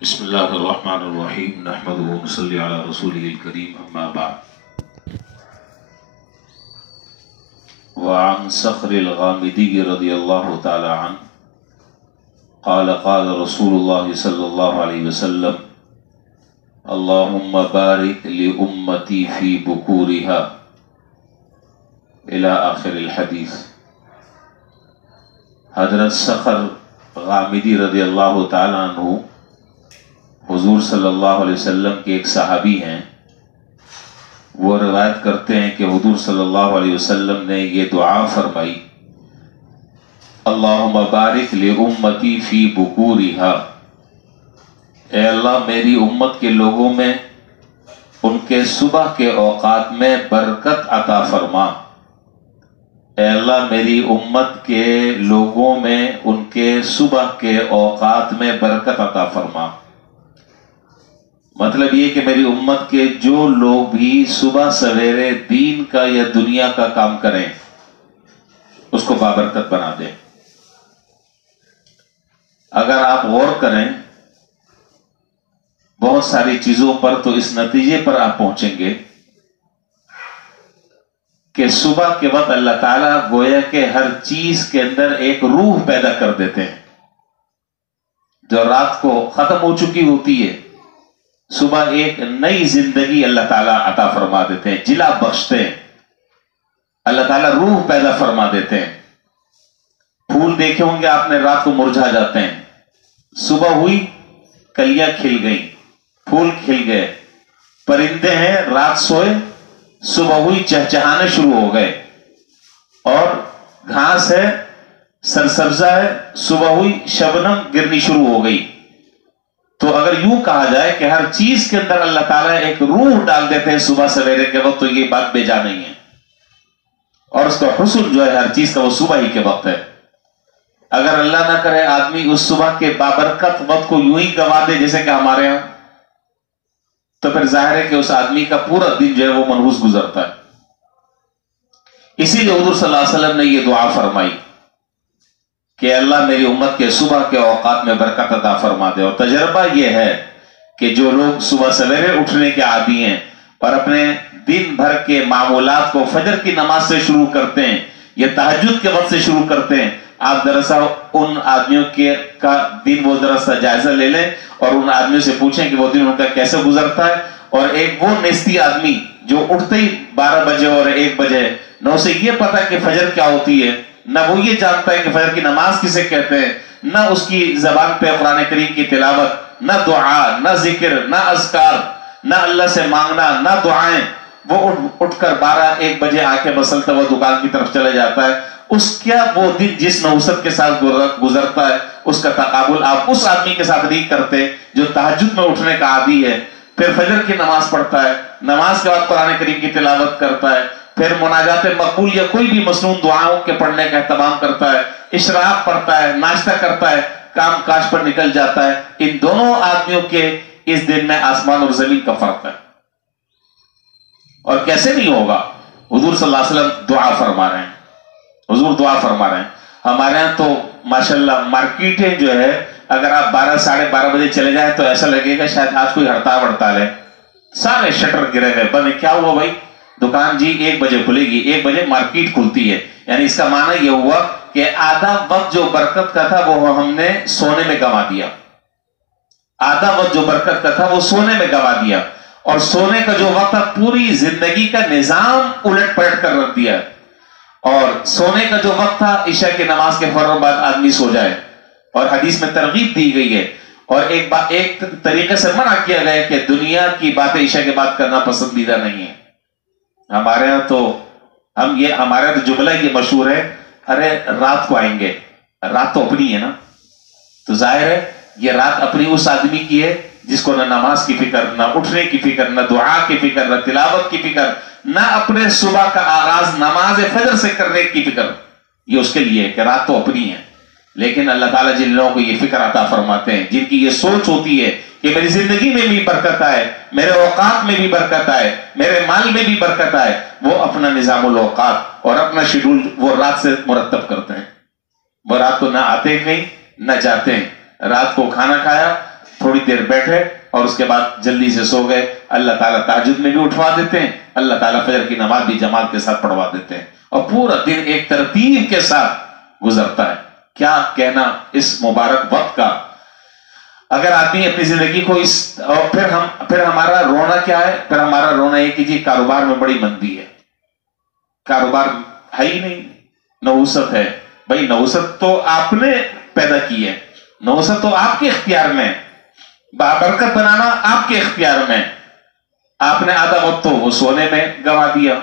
بسم اللہ الرحمن الرحیم نحمده ونصلی علی رسوله الکریم اما بعد وعن صخر الغامدی رضی اللہ تعالی عنہ قال قال رسول اللہ صلی اللہ علیہ وسلم اللہم بارک لأمتی فی بکورها الى آخر الحدیث۔ حضرت صخر غامدی رضی اللہ تعالی عنہ حضور صلی اللہ علیہ وسلم کے ایک صحابی ہیں۔ وہ روایت کرتے ہیں کہ حضور صلی اللہ علیہ وسلم نے یہ دعا فرمائی، اللہم بارک لأمتی فی بکورہا، اے اللہ میری امت کے لوگوں میں ان کے صبح کے اوقات میں برکت عطا فرما۔ اے اللہ میری امت کے لوگوں میں ان کے صبح کے اوقات میں برکت عطا فرما۔ مطلب یہ کہ میری امت کے جو لوگ بھی صبح سویرے دین کا یا دنیا کا کام کریں اس کو بابرکت بنا دیں۔ اگر آپ غور کریں بہت ساری چیزوں پر تو اس نتیجے پر آپ پہنچیں گے کہ صبح کے وقت اللہ تعالیٰ گویا کہ ہر چیز کے اندر ایک روح پیدا کر دیتے ہیں جو رات کو ختم ہو چکی ہوتی ہے، صبح ایک نئی زندگی اللہ تعالیٰ عطا فرما دیتے ہیں، جلا بخشتے ہیں، اللہ تعالیٰ روح پیدا فرما دیتے ہیں۔ پھول دیکھے ہوں گے آپ نے، رات کو مرجھا جاتے ہیں، صبح ہوئی کلیاں کھل گئیں، پھول کھل گئے۔ پرندے ہیں رات سوئے، صبح ہوئی چہچہانے شروع ہو گئے، اور گھاس ہے سرسبزہ ہے، صبح ہوئی شبنم گرنی شروع ہو گئی۔ تو اگر یوں کہا جائے کہ ہر چیز کے اندر اللہ تعالیٰ ایک روح ڈال دیتے ہیں صبح سویرے کے وقت، تو یہ بات بے جا نہیں ہے، اور اس کا حسن جو ہے ہر چیز کا وہ صبح ہی کے وقت ہے۔ اگر اللہ نہ کرے آدمی اس صبح کے بابرکت وقت کو یوں ہی گوا دے جیسے کہ ہمارے ہاں، تو پھر ظاہر ہے کہ اس آدمی کا پورا دن جو ہے وہ منحوس گزرتا ہے۔ اسی لیے حضور صلی اللہ علیہ وسلم نے یہ دعا فرمائی کہ اللہ میری امت کے صبح کے اوقات میں برکت عطا فرما دے۔ اور تجربہ یہ ہے کہ جو لوگ صبح سویرے اٹھنے کے عادی ہیں اور اپنے دن بھر کے معمولات کو فجر کی نماز سے شروع کرتے ہیں یا تہجد کے وقت سے شروع کرتے ہیں، آپ دراصل ان آدمیوں کا دن وہ ذرا جائزہ لے لیں اور ان آدمیوں سے پوچھیں کہ وہ دن ان کا کیسے گزرتا ہے۔ اور ایک وہ نیستی آدمی جو اٹھتے ہی 12 بجے اور 1 بجے نہ اسے یہ پتا کہ فجر کیا ہوتی ہے، نہ وہ یہ جانتا ہے کہ فجر کی نماز کسے کہتے ہیں، نہ اس کی زبان پہ قرآن کریم کی تلاوت، نہ دعا، نہ ذکر، نہ اذکار، نہ اللہ سے مانگنا، نہ دعائیں، وہ اٹھ کر 12-1 بجے آ کے مسلطہ وہ دکان کی طرف چلے جاتا ہے۔ اس کیا وہ دن جس نحوست کے ساتھ گزرتا ہے اس کا تقابل آپ اس آدمی کے ساتھ نہیں کرتے جو تہجد میں اٹھنے کا عادی ہے، پھر فجر کی نماز پڑھتا ہے، نماز کے بعد قرآن کریم کی تلاوت کرتا ہے، پھر مناجات مقبول یا کوئی بھی مسنون دعاؤں کے پڑھنے کا اہتمام کرتا ہے، اشراق پڑھتا ہے، ناشتہ کرتا ہے، کام کاج پر نکل جاتا ہے۔ ان دونوں آدمیوں کے اس دن میں آسمان اور زمین کا فرق ہے۔ اور کیسے نہیں ہوگا؟ حضور صلی اللہ علیہ وسلم دعا فرما رہے ہیں، حضور دعا فرما رہے ہیں۔ ہمارے ہاں تو ماشاءاللہ مارکیٹیں جو ہے اگر آپ 12-12:30 بجے چلے جائیں تو ایسا لگے گا شاید آج کوئی ہڑتال ہے، سارے شٹر گرے ہوئے بند۔ کیا ہوا بھائی؟ دکان جی 1 بجے کھلے گی، 1 بجے مارکیٹ کھلتی ہے۔ یعنی اس کا معنی یہ ہوا کہ آدھا وقت جو برکت کا تھا وہ ہم نے سونے میں گوا دیا، آدھا وقت جو برکت کا تھا وہ سونے میں گوا دیا، اور سونے کا جو وقت تھا پوری زندگی کا نظام الٹ پلٹ کر رکھ دیا۔ اور سونے کا جو وقت تھا عشاء کی نماز کے فوراً بعد آدمی سو جائے، اور حدیث میں ترغیب دی گئی ہے اور ایک طریقے سے منع کیا گیا ہے کہ دنیا کی باتیں عشاء کے بعد کرنا پسندیدہ نہیں ہے۔ ہمارے ہاں تو ہمارے تو جملہ یہ مشہور ہے، ارے رات کو آئیں گے، رات تو اپنی ہے نا۔ تو ظاہر ہے یہ رات اپنی اس آدمی کی ہے جس کو نہ نماز کی فکر، نہ اٹھنے کی فکر، نہ دعا کی فکر، نہ تلاوت کی فکر، نہ اپنے صبح کا آغاز نماز فجر سے کرنے کی فکر۔ یہ اس کے لیے ہے کہ رات تو اپنی ہے۔ لیکن اللہ تعالیٰ جن لوگوں کو یہ فکر عطا فرماتے ہیں، جن کی یہ سوچ ہوتی ہے کہ میری زندگی میں بھی برکت آئے، میرے اوقات میں بھی برکت آئے، میرے مال میں بھی برکت آئے، وہ اپنا نظام الاوقات اور اپنا شیڈول وہ رات سے مرتب کرتے ہیں۔ وہ رات کو نہ آتے کہیں نہ جاتے ہیں، رات کو کھانا کھایا، تھوڑی دیر بیٹھے اور اس کے بعد جلدی سے سو گئے، اللہ تعالیٰ تہجد میں بھی اٹھوا دیتے ہیں، اللہ تعالیٰ فجر کی نماز بھی جماعت کے ساتھ پڑھوا دیتے ہیں، اور پورا دن ایک ترتیب کے ساتھ گزرتا ہے۔ کیا کہنا اس مبارک وقت کا۔ اگر آدمی اپنی زندگی کو اور پھر ہمارا رونا کیا ہے؟ پھر ہمارا رونا یہ کہ جی کاروبار میں بڑی مندی ہے، کاروبار ہے ہی نہیں، نحوست ہے۔ بھائی نحوست تو آپ نے پیدا کی ہے، نحوست تو آپ کے اختیار میں، بابرکت بنانا آپ کے اختیار میں۔ آپ نے آدھا وقت تو وہ سونے میں گوا دیا،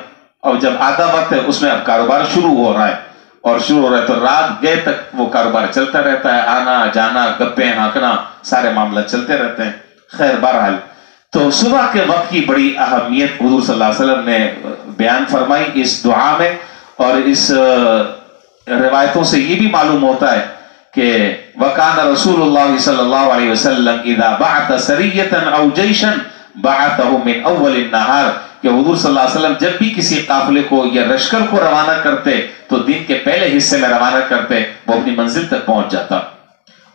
اور جب آدھا وقت ہے اس میں اب کاروبار شروع ہو رہا ہے، اور شروع ہو رہا ہے تو رات گئے تک وہ کاروبار چلتا رہتا ہے، آنا جانا گپیں ہانکنا سارے معاملہ چلتے رہتے ہیں۔ خیر بہرحال تو صبح کے وقت کی بڑی اہمیت حضور صلی اللہ علیہ وسلم نے بیان فرمائی اس دعا میں، اور اس روایتوں سے یہ بھی معلوم ہوتا ہے کہ وَكَانَ رسول اللہ صلی اللہ علیہ وسلم اذا بعث سریة او جیشا بعثه من اول النہار، کہ حضور صلی اللہ علیہ وسلم جب بھی کسی قافلے کو یا لشکر کو روانہ کرتے تو دن کے پہلے حصے میں روانہ کرتے، وہ اپنی منزل تک پہنچ جاتا۔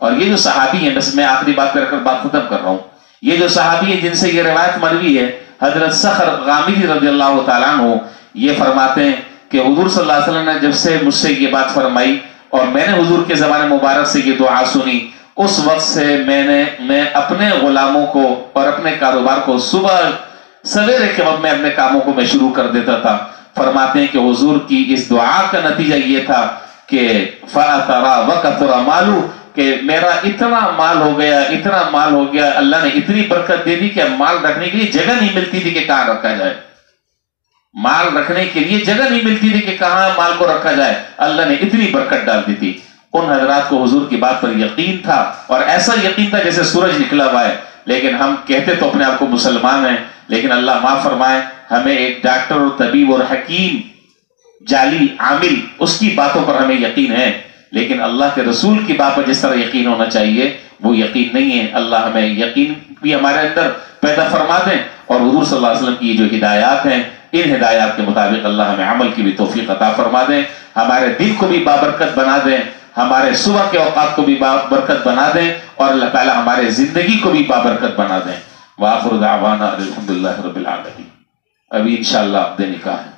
اور یہ جو صحابی ہیں، بس میں آخری بات کر بات ختم کر رہا ہوں، یہ جو صحابی ہیں جن سے یہ روایت مروی ہے، حضرت صخر غامدی رضی اللہ تعالیٰ عنہ، یہ فرماتے ہیں کہ حضور صلی اللہ علیہ وسلم نے جب سے مجھ سے یہ بات فرمائی اور میں نے حضور کے زبان مبارک سے یہ دعا سنی، اس وقت سے میں اپنے غلاموں کو اور اپنے کاروبار کو صبح سویرے کے وقت میں اپنے کاموں کو میں شروع کر دیتا تھا۔ فرماتے ہیں کہ حضور کی اس دعا کا نتیجہ یہ تھا کہ فَأَثَرَا وَكَثُرَ مَالُ، کہ میرا اتنا مال ہو گیا، اللہ نے اتنی برکت دے دی کہ مال رکھنے کے لیے جگہ نہیں ملتی تھی کہ کہاں رکھا جائے، مال رکھنے کے لیے جگہ نہیں ملتی تھی کہ کہاں مال کو رکھا جائے، اللہ نے اتنی برکت ڈال دی تھی۔ ان حضرات کو حضور کی بات پر یقین تھا، اور ایسا یقین تھا جیسے سورج نکلا ہوا ہے، لیکن ہم کہتے تو اپنے آپ کو مسلمان ہیں، لیکن اللہ معاف فرمائے ہمیں ایک ڈاکٹر اور طبیب اور حکیم جعلی عامل اس کی باتوں پر ہمیں یقین ہے، لیکن اللہ کے رسول کی بات پر جس طرح یقین ہونا چاہیے وہ یقین نہیں ہے۔ اللہ ہمیں یقین بھی ہمارے اندر پیدا فرما دیں، اور حضور صلی اللہ علیہ وسلم کی جو ہدایات ہیں ان ہدایات کے مطابق اللہ ہمیں عمل کی بھی توفیق عطا فرما دیں، ہمارے دل کو بھی بابرکت بنا دیں، ہمارے صبح کے اوقات کو بھی بابرکت بنا دیں، اور اللہ تعالی ہمارے زندگی کو بھی بابرکت بنا دیں۔ وآخر دعوانا الحمدللہ رب العالمین۔ ابھی انشاءاللہ عقد نکاح ہے۔